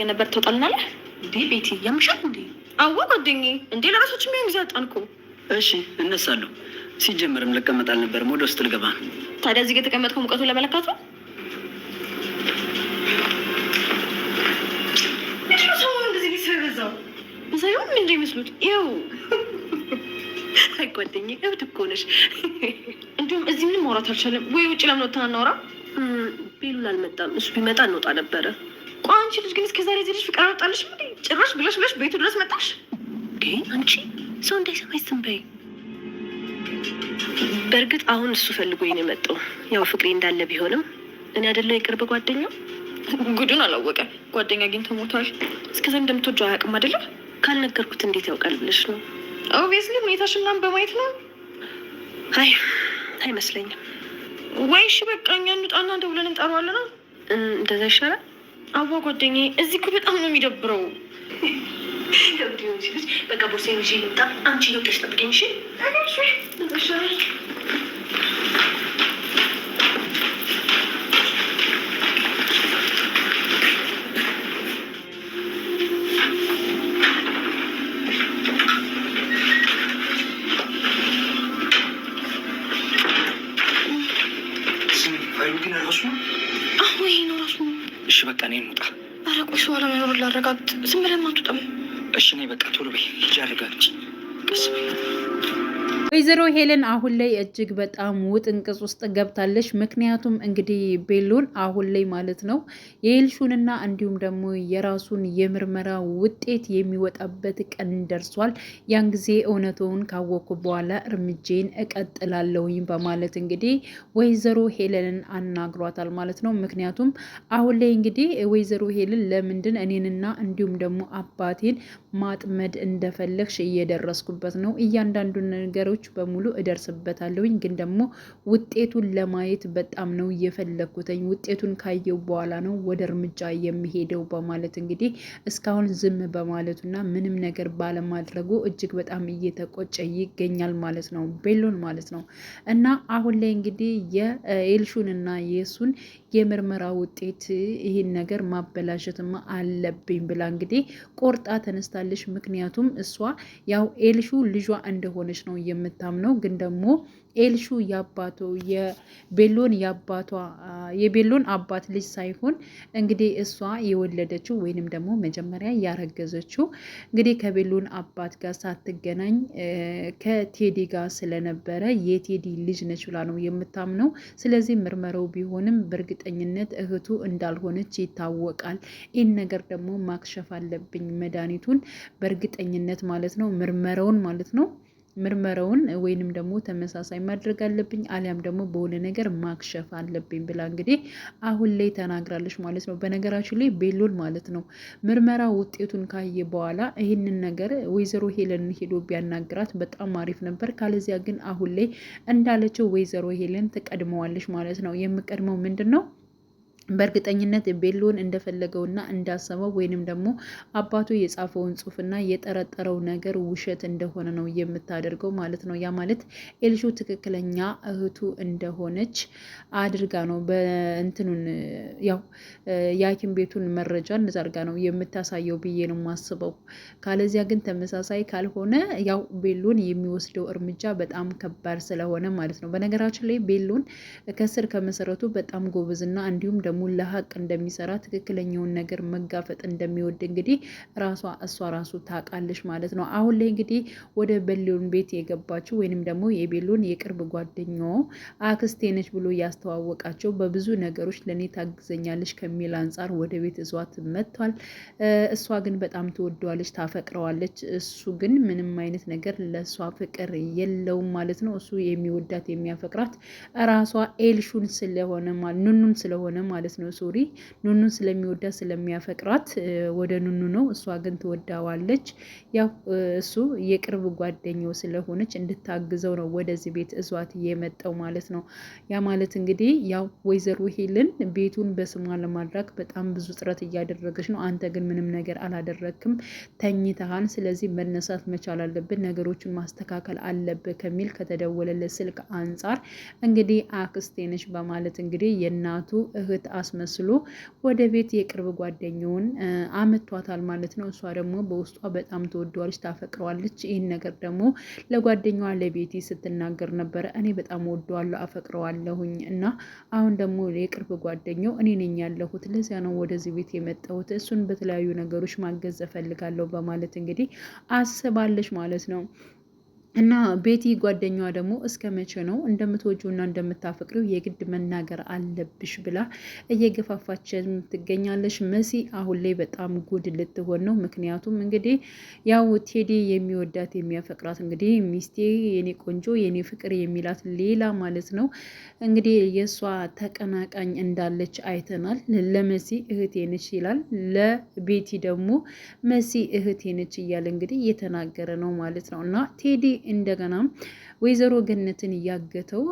የነበር ተወጣልናለህ እንዴ? ቤቲ ያምሻል እንዴ? አዋ ጓደኛዬ እንዴ ለራሳችን ምን ጊዜ አጣንኩ። እሺ እነሳለሁ። ሲጀምርም ልቀመጥ አልነበረም ወደ ውስጥ ልገባ ነው። ታዲያ እዚህ የተቀመጥከው ሙቀቱን ለመለካት ነው? ሰሞኑን እንደዚህ ቢሰው ይበዛው ሳይሆን እንደ ይመስሉት ይኸው ጓደኛዬ እብድ እኮ ነሽ። እንዲሁም እዚህ ምንም ማውራት አልቻለም ወይ? ውጭ ለምን ወጥተን አናወራ? ቤሉል አልመጣም። እሱ ቢመጣ እንወጣ ነበረ። ቆይ አንቺ ልጅ ግን እስከዛሬ እዚህ ልጅ ፍቅር አልወጣልሽ እንዴ? ጭራሽ ብለሽ ቤቱ ድረስ መጣሽ እንዴ? አንቺ ሰው እንዳይሰማሽ ዝም በይ። በእርግጥ አሁን እሱ ፈልጎኝ ነው የመጣው። ያው ፍቅሬ እንዳለ ቢሆንም እኔ አይደለሁ የቅርብ ጓደኛው። ጉዱን አላወቀም። ጓደኛ አግኝቶ ሞቷል። እስከዛ እንደምትወጂው አያውቅም አይደለ? ካልነገርኩት እንዴት ያውቃል ብለሽ ነው? ኦብቪየስሊ ሁኔታሽን ምናምን በማየት ነው። አይ አይመስለኝም። ወይ እሺ በቃ እኛ እንውጣና ደውለን እንጠራዋለን። እንደዛ ይሻላል። አዋ ጓደኛዬ እዚህ እኮ በጣም ነው የሚደብረው። በቃ ቦርሳዬን ይዤ ልምጣ። አንቺ ወጥተሽ ጠብቂኝ እሺ? እሺ በቃ እኔ እንውጣ። ኧረ ቆይ ሰው አለመኖሩን ላረጋግጥ። ዝም ብለን አትወጣም? እሺ እኔ በቃ ቶሎ በይ ሂጂ አረጋግጪ። ቀስ በይ። ወይዘሮ ሄለን አሁን ላይ እጅግ በጣም ውጥንቅጥ ውስጥ ገብታለች። ምክንያቱም እንግዲህ ቤሎን አሁን ላይ ማለት ነው የኤልሹንና እንዲሁም ደግሞ የራሱን የምርመራ ውጤት የሚወጣበት ቀን ደርሷል። ያን ጊዜ እውነቱን ካወቁ በኋላ እርምጃዬን እቀጥላለሁኝ በማለት እንግዲህ ወይዘሮ ሄለንን አናግሯታል ማለት ነው። ምክንያቱም አሁን ላይ እንግዲህ ወይዘሮ ሄለን ለምንድን እኔንና እንዲሁም ደግሞ አባቴን ማጥመድ እንደፈለግሽ እየደረስኩበት ነው። እያንዳንዱን ነገሮች በሙሉ እደርስበታለሁኝ፣ ግን ደግሞ ውጤቱን ለማየት በጣም ነው እየፈለግኩትኝ። ውጤቱን ካየው በኋላ ነው ወደ እርምጃ የሚሄደው በማለት እንግዲህ እስካሁን ዝም በማለቱና ምንም ነገር ባለማድረጉ እጅግ በጣም እየተቆጨ ይገኛል ማለት ነው፣ ቤሎን ማለት ነው። እና አሁን ላይ እንግዲህ የኤልሹንና የሱን የምርመራ ውጤት ይህን ነገር ማበላሸትማ አለብኝ ብላ እንግዲህ ቆርጣ ተነስታለች። ምክንያቱም እሷ ያው ኤልሹ ልጇ እንደሆነች ነው የምታምነው፣ ግን ደግሞ ኤልሹ የአባቱ የቤሎን አባት ልጅ ሳይሆን እንግዲህ እሷ የወለደችው ወይንም ደግሞ መጀመሪያ ያረገዘችው እንግዲህ ከቤሎን አባት ጋር ሳትገናኝ ከቴዲ ጋር ስለነበረ የቴዲ ልጅ ነች ብላ ነው የምታምነው። ስለዚህ ምርመራው ቢሆንም በእርግጠኝነት እህቱ እንዳልሆነች ይታወቃል። ይህን ነገር ደግሞ ማክሸፍ አለብኝ፣ መድኃኒቱን በእርግጠኝነት ማለት ነው ምርመራውን ማለት ነው ምርመራውን ወይንም ደግሞ ተመሳሳይ ማድረግ አለብኝ፣ አሊያም ደግሞ በሆነ ነገር ማክሸፍ አለብኝ ብላ እንግዲህ አሁን ላይ ተናግራለች ማለት ነው። በነገራችን ላይ ቤሎን ማለት ነው ምርመራ ውጤቱን ካየ በኋላ ይህንን ነገር ወይዘሮ ሄለን ሄዶ ቢያናግራት በጣም አሪፍ ነበር። ካለዚያ ግን አሁን ላይ እንዳለችው ወይዘሮ ሄለን ትቀድመዋለች ማለት ነው። የምቀድመው ምንድን ነው? በእርግጠኝነት ቤሎን እንደፈለገውና እንዳሰበው ወይንም ደግሞ አባቱ የጻፈውን ጽሑፍና የጠረጠረው ነገር ውሸት እንደሆነ ነው የምታደርገው ማለት ነው። ያ ማለት ኤልሹ ትክክለኛ እህቱ እንደሆነች አድርጋ ነው በእንትኑን ያው የሐኪም ቤቱን መረጃ እንደዛ አድርጋ ነው የምታሳየው ብዬ ነው የማስበው። ካለዚያ ግን ተመሳሳይ ካልሆነ ያው ቤሎን የሚወስደው እርምጃ በጣም ከባድ ስለሆነ ማለት ነው። በነገራችን ላይ ቤሎን ከስር ከመሰረቱ በጣም ጎበዝና እንዲሁም ደግሞ ለሀቅ እንደሚሰራ ትክክለኛውን ነገር መጋፈጥ እንደሚወድ እንግዲህ እሷ ራሱ ታውቃለች ማለት ነው። አሁን ላይ እንግዲህ ወደ ቤሎን ቤት የገባችው ወይንም ደግሞ የቤሎን የቅርብ ጓደኛው አክስቴ ነች ብሎ ያስተዋወቃቸው በብዙ ነገሮች ለእኔ ታግዘኛለች ከሚል አንጻር ወደ ቤት እዟት መጥቷል። እሷ ግን በጣም ትወደዋለች፣ ታፈቅረዋለች። እሱ ግን ምንም አይነት ነገር ለእሷ ፍቅር የለውም ማለት ነው። እሱ የሚወዳት የሚያፈቅራት ራሷ ኤልሹን ስለሆነ ኑኑን ስለሆነ ማለት ነው። ሶሪ ኑኑን ስለሚወዳት ስለሚያፈቅራት ወደ ኑኑ ነው። እሷ ግን ትወዳዋለች። ያው እሱ የቅርብ ጓደኛው ስለሆነች እንድታግዘው ነው ወደዚህ ቤት እዟት የመጣው ማለት ነው። ያ ማለት እንግዲህ ያው ወይዘሮ ሄለን ቤቱን በስሟ ለማድረግ በጣም ብዙ ጥረት እያደረገች ነው። አንተ ግን ምንም ነገር አላደረግክም፣ ተኝተሃን፣ ስለዚህ መነሳት መቻል አለብን፣ ነገሮችን ማስተካከል አለብህ ከሚል ከተደወለለት ስልክ አንጻር እንግዲህ አክስቴ ነች በማለት እንግዲህ የእናቱ እህት አስመስሎ ወደ ቤት የቅርብ ጓደኛውን አመቷታል ማለት ነው። እሷ ደግሞ በውስጧ በጣም ትወደዋለች፣ ታፈቅረዋለች። ይህን ነገር ደግሞ ለጓደኛዋ ለቤቲ ስትናገር ነበረ። እኔ በጣም ወደዋለሁ፣ አፈቅረዋለሁኝ እና አሁን ደግሞ የቅርብ ጓደኛው እኔ ነኝ ያለሁት፣ ለዚያ ነው ወደዚህ ቤት የመጣሁት፣ እሱን በተለያዩ ነገሮች ማገዝ እፈልጋለሁ በማለት እንግዲህ አስባለች ማለት ነው። እና ቤቲ ጓደኛዋ ደግሞ እስከ መቼ ነው እንደምትወጂውና እንደምታፈቅሪው የግድ መናገር አለብሽ ብላ እየገፋፋችን ትገኛለች። መሲ አሁን ላይ በጣም ጉድ ልትሆን ነው። ምክንያቱም እንግዲህ ያው ቴዲ የሚወዳት የሚያፈቅራት እንግዲህ ሚስቴ፣ የኔ ቆንጆ፣ የኔ ፍቅር የሚላት ሌላ ማለት ነው እንግዲህ የእሷ ተቀናቃኝ እንዳለች አይተናል። ለመሲ እህቴ ነች ይላል፣ ለቤቲ ደግሞ መሲ እህቴ ነች እያለ እንግዲህ እየተናገረ ነው ማለት ነው። እና ቴዲ እንደገና ወይዘሮ ገነትን እያገተው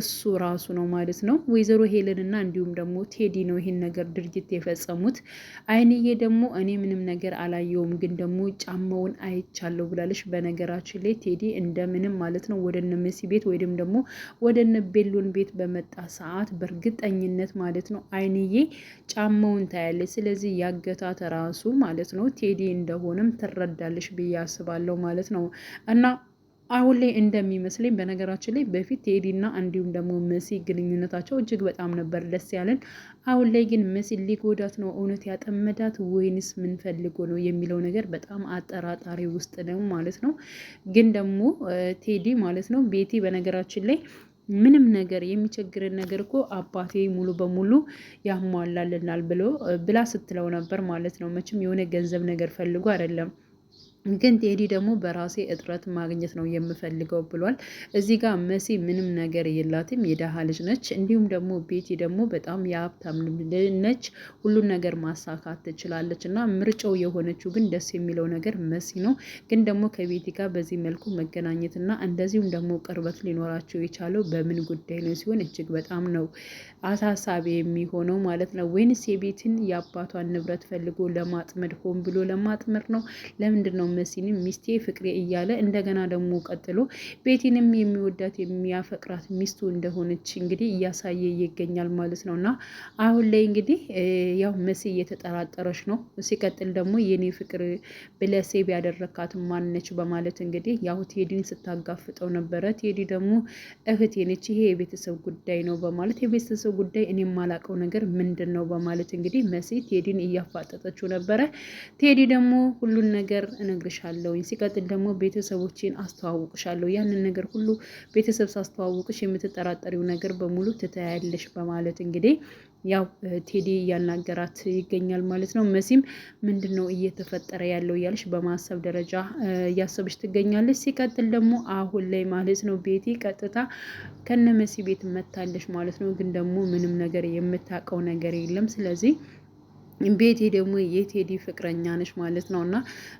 እሱ ራሱ ነው ማለት ነው። ወይዘሮ ሄለንና እንዲሁም ደግሞ ቴዲ ነው ይህን ነገር ድርጊት የፈጸሙት። አይንዬ ደግሞ እኔ ምንም ነገር አላየውም፣ ግን ደግሞ ጫማውን አይቻለሁ ብላለች። በነገራችን ላይ ቴዲ እንደምንም ማለት ነው ወደ እነ መሲ ቤት ወይም ደግሞ ወደ እነ ቤሎን ቤት በመጣ ሰዓት በእርግጠኝነት ማለት ነው አይንዬ ጫማውን ታያለች። ስለዚህ ያገታት ራሱ ማለት ነው ቴዲ እንደሆነም ትረዳለች ብዬ አስባለሁ ማለት ነው። እና አሁን ላይ እንደሚመስለኝ በነገራችን ላይ በፊት ቴዲና እንዲሁም ደግሞ መሲ ግንኙነታቸው እጅግ በጣም ነበር ደስ ያለን። አሁን ላይ ግን መሲ ሊጎዳት ነው እውነት ያጠመዳት ወይንስ ምን ፈልጎ ነው የሚለው ነገር በጣም አጠራጣሪ ውስጥ ነው ማለት ነው። ግን ደግሞ ቴዲ ማለት ነው ቤቲ በነገራችን ላይ ምንም ነገር የሚቸግርን ነገር እኮ አባቴ ሙሉ በሙሉ ያሟላልናል ብላ ስትለው ነበር ማለት ነው። መቼም የሆነ ገንዘብ ነገር ፈልጎ አይደለም። ግን ቴዲ ደግሞ በራሴ እጥረት ማግኘት ነው የምፈልገው ብሏል። እዚህ ጋር መሲ ምንም ነገር የላትም፣ የደሃ ልጅ ነች። እንዲሁም ደግሞ ቤቲ ደግሞ በጣም የሀብታም ነች፣ ሁሉን ነገር ማሳካት ትችላለች። እና ምርጫው የሆነችው ግን ደስ የሚለው ነገር መሲ ነው። ግን ደግሞ ከቤቲ ጋር በዚህ መልኩ መገናኘትና እንደዚሁም ደግሞ ቅርበት ሊኖራቸው የቻለው በምን ጉዳይ ነው ሲሆን እጅግ በጣም ነው አሳሳቢ የሚሆነው ማለት ነው። ወይንስ የቤትን የአባቷን ንብረት ፈልጎ ለማጥመድ ሆን ብሎ ለማጥመድ ነው? ለምንድን ነው መሲንም ሚስቴ ፍቅሬ እያለ እንደገና ደግሞ ቀጥሎ ቤቲንም የሚወዳት የሚያፈቅራት ሚስቱ እንደሆነች እንግዲህ እያሳየ ይገኛል ማለት ነው። እና አሁን ላይ እንግዲህ ያው መሲ እየተጠራጠረች ነው። ሲቀጥል ደግሞ የኔ ፍቅር ብለህ ሴብ ያደረካት ማነች በማለት እንግዲህ ያው ቴዲን ስታጋፍጠው ነበረ። ቴዲ ደግሞ እህቴ ነች፣ ይሄ የቤተሰብ ጉዳይ ነው በማለት የቤተሰብ ጉዳይ እኔ የማላውቀው ነገር ምንድን ነው በማለት እንግዲህ መሲ ቴዲን እያፋጠጠችው ነበረ። ቴዲ ደግሞ ሁሉን ነገር እነግርሻለሁኝ፣ ሲቀጥል ደግሞ ቤተሰቦችን አስተዋውቅሻለሁ፣ ያንን ነገር ሁሉ ቤተሰብ ሳስተዋውቅሽ የምትጠራጠሪው ነገር በሙሉ ትተያለሽ በማለት እንግዲህ ያው ቴዲ እያናገራት ይገኛል ማለት ነው። መሲም ምንድን ነው እየተፈጠረ ያለው እያለች በማሰብ ደረጃ እያሰበች ትገኛለች። ሲቀጥል ደግሞ አሁን ላይ ማለት ነው ቤቲ ቀጥታ ከነ መሲ ቤት መታለች ማለት ነው። ግን ደግሞ ምንም ነገር የምታውቀው ነገር የለም። ስለዚህ ቤቴ ደግሞ የቴዲ ፍቅረኛ ነች ማለት ነው። እና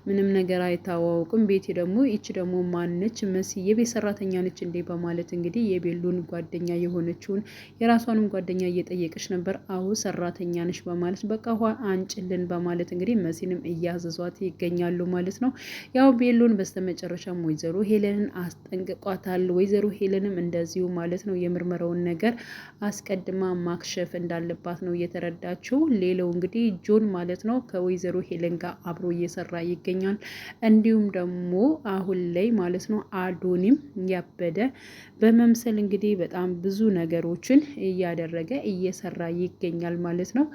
ምንም ነገር አይታዋወቅም። ቤቴ ደግሞ ይች ደግሞ ማነች? መሲ የቤት ሰራተኛ ነች እንዴ በማለት እንግዲህ የቤሉን ጓደኛ የሆነችውን የራሷንም ጓደኛ እየጠየቀች ነበር። አዎ ሰራተኛ ነች በማለት በቃ ውሃ አንጭልን በማለት እንግዲህ መሲንም እያዘዟት ይገኛሉ ማለት ነው። ያው ቤሉን በስተመጨረሻም ወይዘሮ ሄለንን አስጠንቅቋታል። ወይዘሮ ሄለንም እንደዚሁ ማለት ነው የምርመራውን ነገር አስቀድማ ማክሸፍ እንዳለባት ነው እየተረዳችው። ሌላው እንግዲህ ጆን ማለት ነው ከወይዘሮ ሄለን ጋር አብሮ እየሰራ ይገኛል። እንዲሁም ደግሞ አሁን ላይ ማለት ነው አዶኒም ያበደ በመምሰል እንግዲህ በጣም ብዙ ነገሮችን እያደረገ እየሰራ ይገኛል ማለት ነው።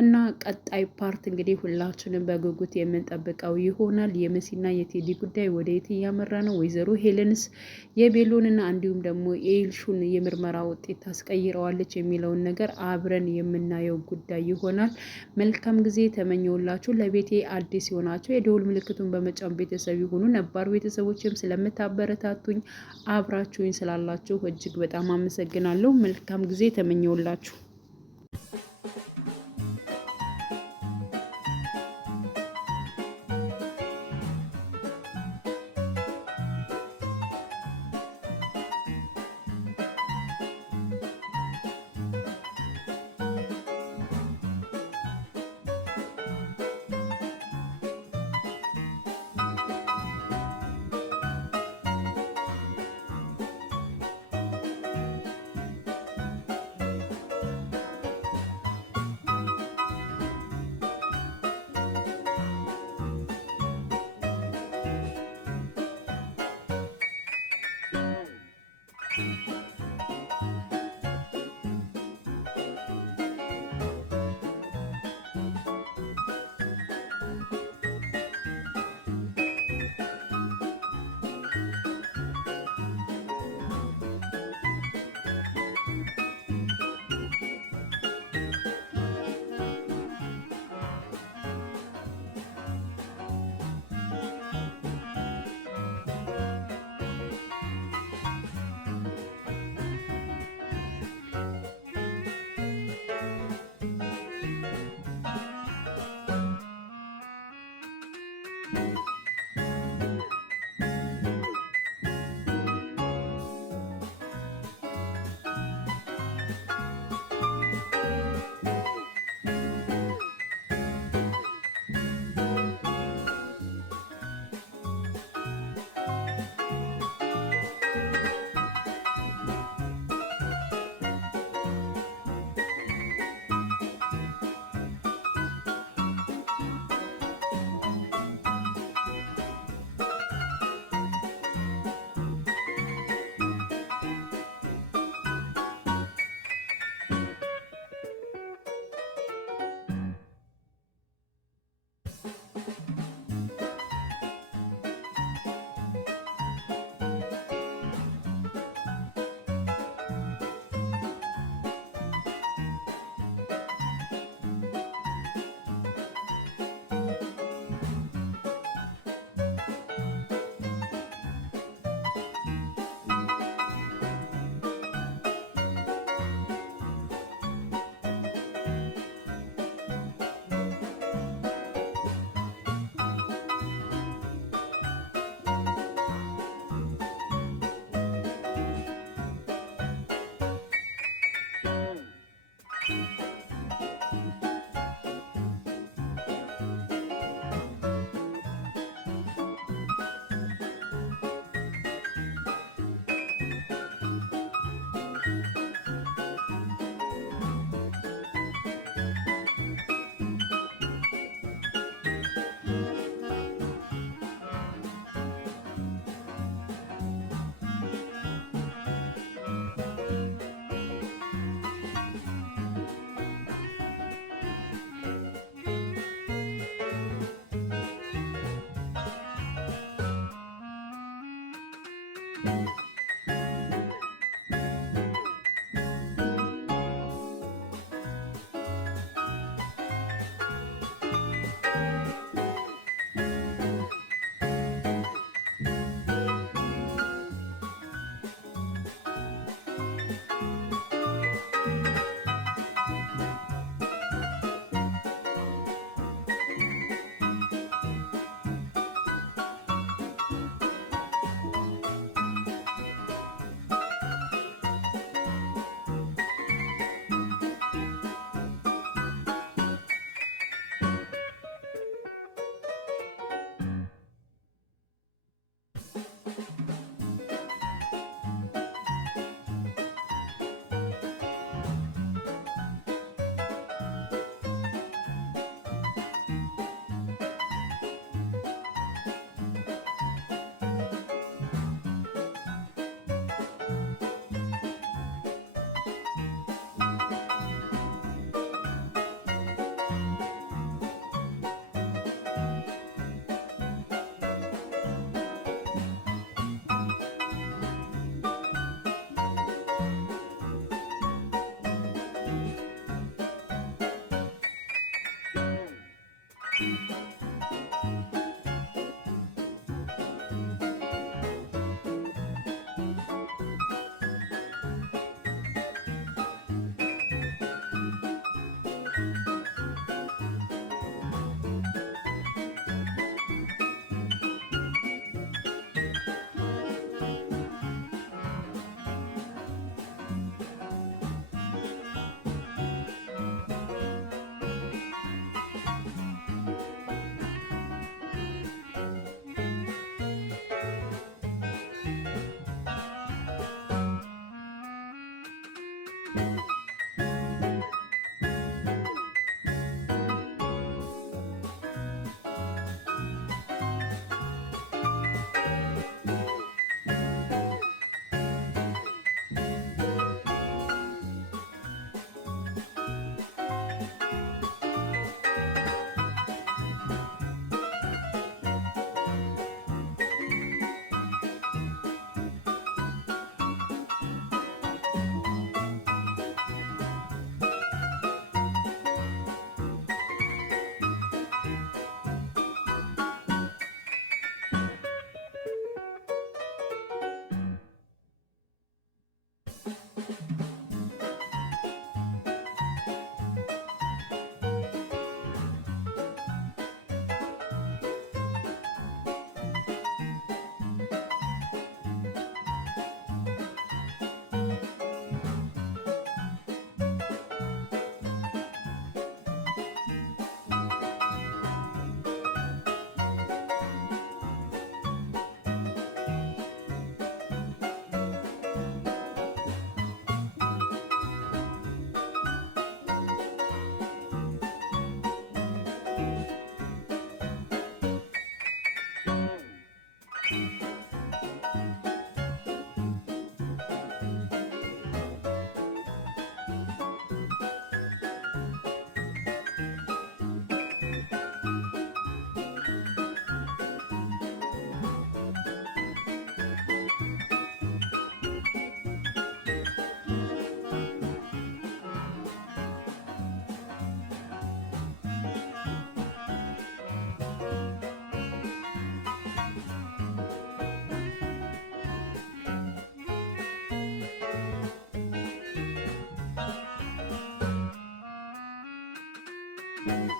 እና ቀጣይ ፓርት እንግዲህ ሁላችንም በጉጉት የምንጠብቀው ይሆናል። የመሲና የቴዲ ጉዳይ ወደ የት እያመራ ነው? ወይዘሮ ሄለንስ የቤሎንና እንዲሁም ደግሞ የኤልሹን የምርመራ ውጤት ታስቀይረዋለች የሚለውን ነገር አብረን የምናየው ጉዳይ ይሆናል። መልካም ጊዜ ተመኘውላችሁ። ለቤቴ አዲስ የሆናችሁ የደውል ምልክቱን በመጫን ቤተሰብ ይሁኑ። ነባር ቤተሰቦችም ስለምታበረታቱኝ አብራችሁኝ ስላላችሁ እጅግ በጣም አመሰግናለሁ። መልካም ጊዜ ተመኘውላችሁ። ነው።